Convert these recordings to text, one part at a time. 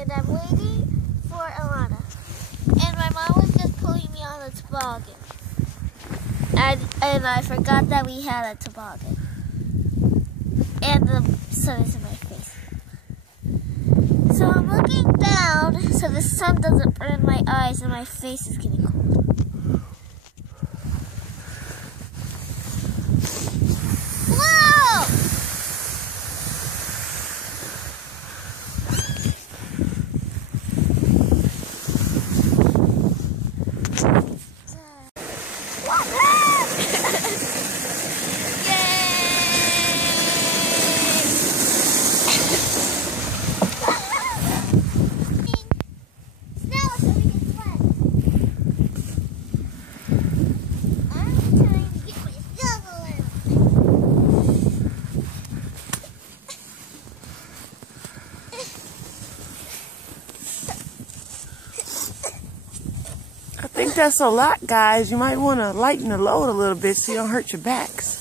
and I'm waiting for Alana. And my mom was just pulling me on a toboggan. And I forgot that we had a toboggan. And the sun is in my face. So I'm looking down so the sun doesn't burn my eyes and my face is getting cold. Whoa! I think that's a lot, guys. You might want to lighten the load a little bit so you don't hurt your backs.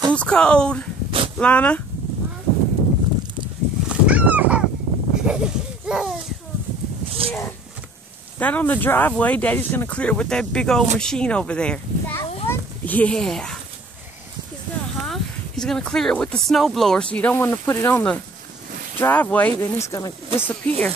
Who's cold? Lana? Not on the driveway. Daddy's going to clear it with that big old machine over there. That one? Yeah. He's going to clear it with the snow blower, so you don't want to put it on the driveway, then it's going to disappear.